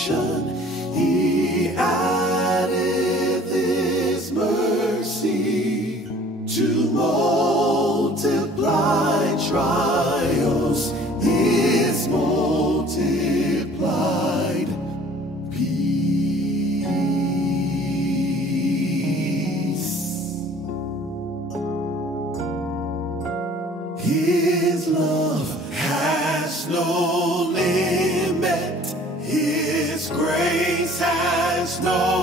affliction, he added this mercy to multiply trials, is multiplied peace. His love has no limit, His grace has no